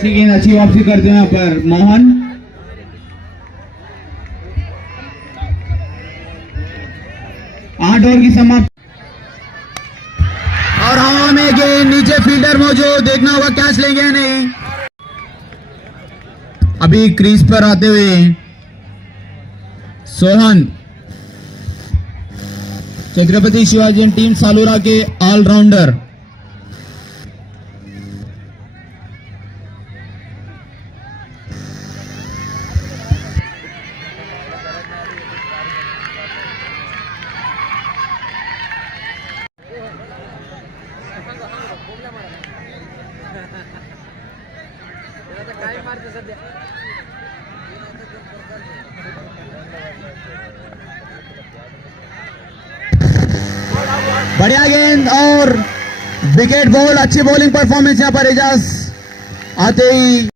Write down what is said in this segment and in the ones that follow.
अच्छी गेंद अच्छी वापसी करते हैं पर मोहन। आठ ओवर की समाप्त। और हवा में गेंद नीचे फील्डर मौजूद, देखना होगा कैच लेंगे या नहीं। अभी क्रीज पर आते हुए सोहन, छत्रपति शिवाजी टीम सालूरा के ऑलराउंडर। बढ़िया गेंद और विकेट बॉल अच्छी बॉलिंग परफॉर्मेंस यहाँ पर एजाज आते ही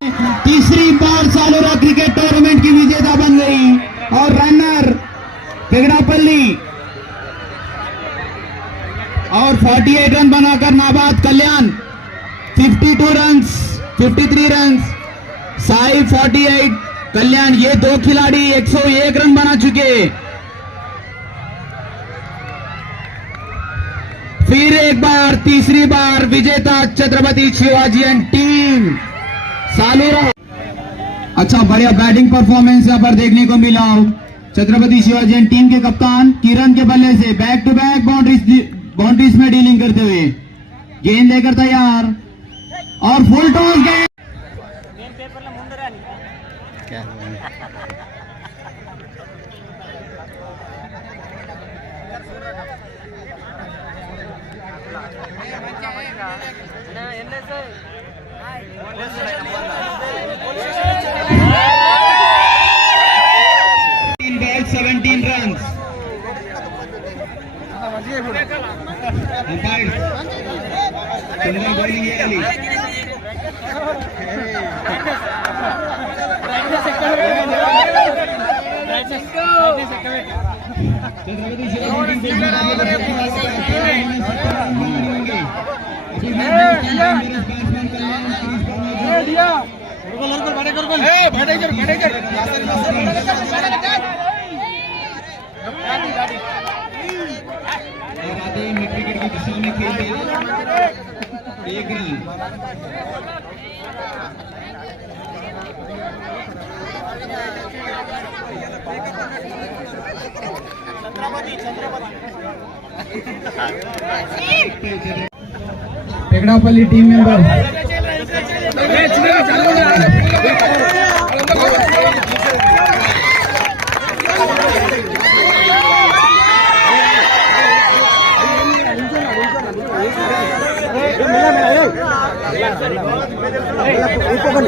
तीसरी बार सालोरा क्रिकेट टूर्नामेंट की विजेता बन गई और रनर पेगड़ापल्ली। और 48 रन बनाकर नाबाद कल्याण। 52 रन्स 53 रन्स साई 48 कल्याण, ये दो खिलाड़ी 101 रन बना चुके। फिर एक बार, तीसरी बार, विजेता छत्रपति शिवाजी एंड टीम, सालूरा। अच्छा बढ़िया बैटिंग परफॉर्मेंस यहाँ पर देखने को मिला। छत्रपति शिवाजी एंड टीम के कप्तान किरण के बल्ले से back to back boundaries boundaries में डीलिंग करते हुए। गेंद लेकर तैयार। और फुल टॉस गेंद in balls, 17 runs. Umpire. Kundan bowling చేయాలి. छत्रपति शिवाजी टीम के मुकाबले और आते ही मिड विकेट की दिशा में खेलते हैं एक रन पेगड़ापल्ली टीम मेंबर।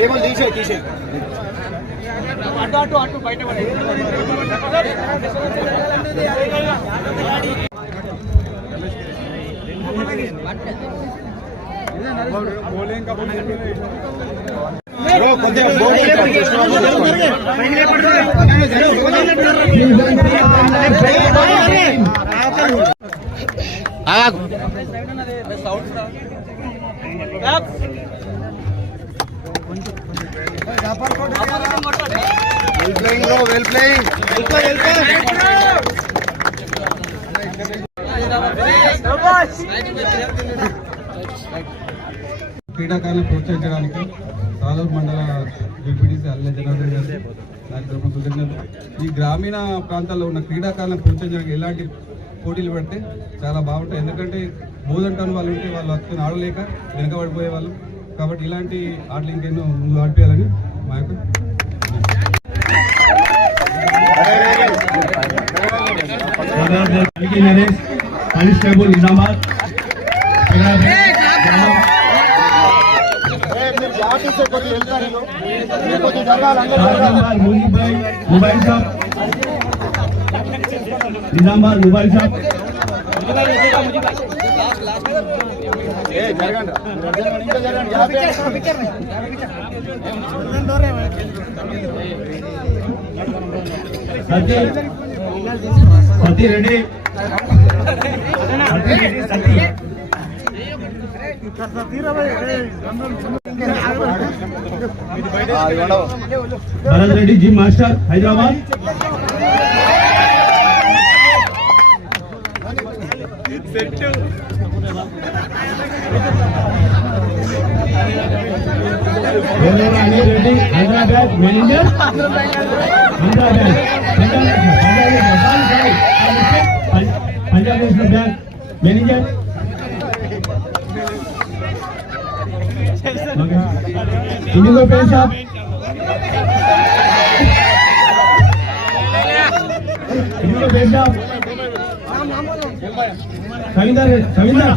ఏమో తీసే తీసే అటు అటు అటు బయట ఆగు క్రీడాకారులను ప్రోత్సహించడానికి సాలూరు మండల డిప్యూటీసీ అల్లె జనార్దన్ కృతజ్ఞతలు ఈ గ్రామీణ ప్రాంతాల్లో ఉన్న క్రీడాకారులను ప్రోత్సహించడానికి ఎలాంటి పోటీలు పెడితే చాలా బాగుంటాయి. ఎందుకంటే బోధంటాను వాళ్ళు ఉంటే వాళ్ళు హక్కును ఆడలేక వెనుకబడిపోయే వాళ్ళు. కాబట్టి ఇలాంటి ఆటలు ఇంకెన్నో ముందు ఆడిపోయాలని మా యొక్క constable Nizamabad mobile shop Nizamabad. Mobile shop Sathi Reddy. Bharat Reddy gym master Hyderabad. Anil Reddy Hyderabad manager Punjab national bank manager Indigo pen shop Indigo Kavinder Kavinder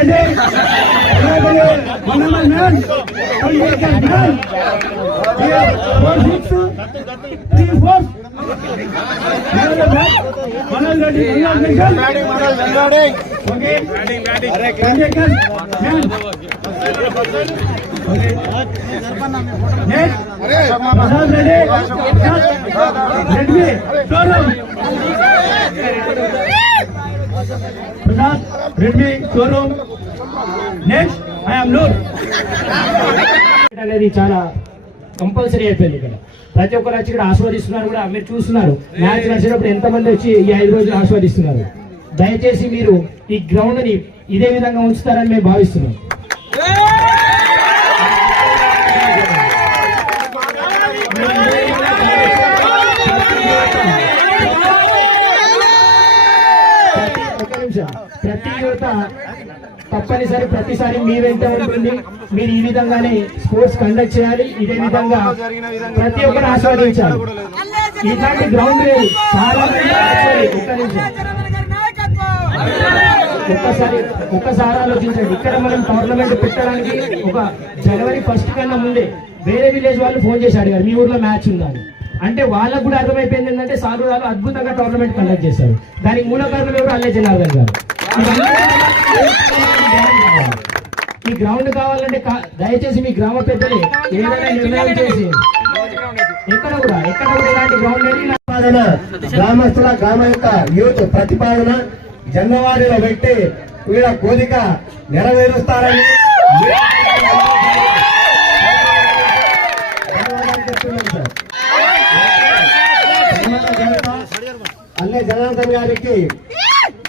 acres Manoj Reddy one number man twenty acres man four six three four Manoj Reddy Manoj Reddy okay twenty acres man next Prasad Reddy Reddy showroom Prasad Reddy showroom next I M Noor. అనేది చాలా compulsory అయిపోయింది ఇక్కడ. ప్రతి ఒక్కరు వచ్చి ఇక్కడ ఆస్వాదిస్తున్నారు కూడా మీరు చూస్తున్నారు. మ్యాచ్ నడిచినప్పుడు ఎంతమంది వచ్చి ఈ ఐదు రోజులు ఆస్వాదిస్తున్నారు? దయచేసి మీరు ఈ గ్రౌండ్ని ఇదే విధంగా ఉంచుతారని మేము భావిస్తున్నాం. నిమిషం. ప్రతి యువత తప్పనిసరి ప్రతిసారి మీ వెంట ఉంటుంది. మీరు ఈ విధంగానే స్పోర్ట్స్ కండక్ట్ చేయాలి. ఇదే విధంగా ప్రతి ఒక్కరు ఆస్వాదించాలి. ఇలాంటి గ్రౌండ్ లేదు. చాలా ఒక్కసారి ఒక్కసారి ఆలోచించండి. ఇక్కడ మనం టోర్నమెంట్ పెట్టడానికి ఒక జనవరి ఫస్ట్ కన్నా ముందే వేరే విలేజ్ వాళ్ళు ఫోన్ చేశాడు అడిగారు మీ ఊర్లో మ్యాచ్ ఉందని అంటే వాళ్ళకు కూడా అర్థమైపోయింది ఏంటంటే సారు గారు అద్భుతంగా టోర్నమెంట్ కండక్ట్ చేశారు. దానికి మూల కారణం ఎవరు? అల్లే జనార్దన్ గారు. ఈ గ్రౌండ్ కావాలంటే దయచేసి మీ గ్రామ పెద్దలు ఏదైనా నిర్ణయం చేసి. ఎక్కడ కూడా ఎక్కడ కూడా ఇలాంటి గ్రౌండ్ అనేది ప్రతిపాదన గ్రామస్తుల గ్రామ యొక్క యూత్ ప్రతిపాదన జంగవాడిలో పెట్టి వీళ్ళ కోరిక నెరవేరుస్తారని అల్లె జనార్దన్ గారికి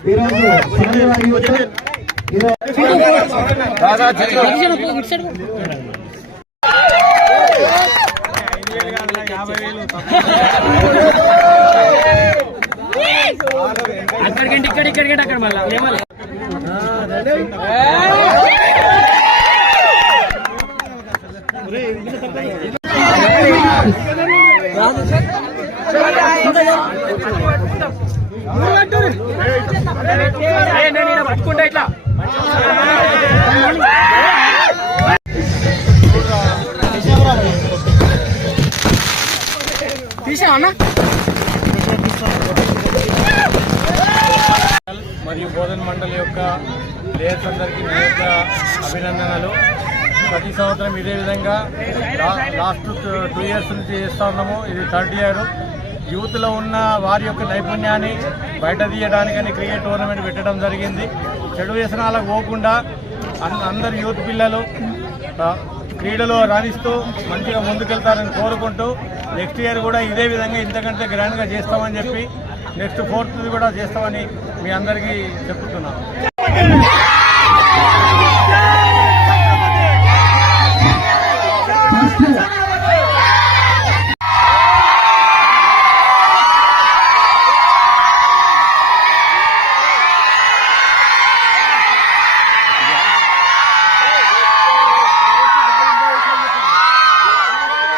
ఈరోజు స్వామివారి ఇక్కడ ఇక్కడికంటే అక్కడ మళ్ళీ ఏమన్నా పట్టుకుంటా ఇట్లా తీసామన్నా మరియు బోధన్ మండలి యొక్క ప్లేయర్స్ అందరికీ మీ యొక్క అభినందనలు. ప్రతి సంవత్సరం ఇదే విధంగా లాస్ట్ టూ ఇయర్స్ నుంచి చేస్తూ ఉన్నాము. ఇది థర్డ్ ఇయర్ యూత్లో ఉన్న వారి యొక్క నైపుణ్యాన్ని బయట తీయడానికని క్రికెట్ టోర్నమెంట్ పెట్టడం జరిగింది. చెడు వ్యసనాలకు పోకుండా అందరు యూత్ పిల్లలు క్రీడలో రాణిస్తూ మంచిగా ముందుకెళ్తారని కోరుకుంటూ నెక్స్ట్ ఇయర్ కూడా ఇదే విధంగా ఇంతకంటే గ్రాండ్గా చేస్తామని చెప్పి నెక్స్ట్ ఫోర్త్ కూడా చేస్తామని మీ అందరికీ చెప్తున్నాను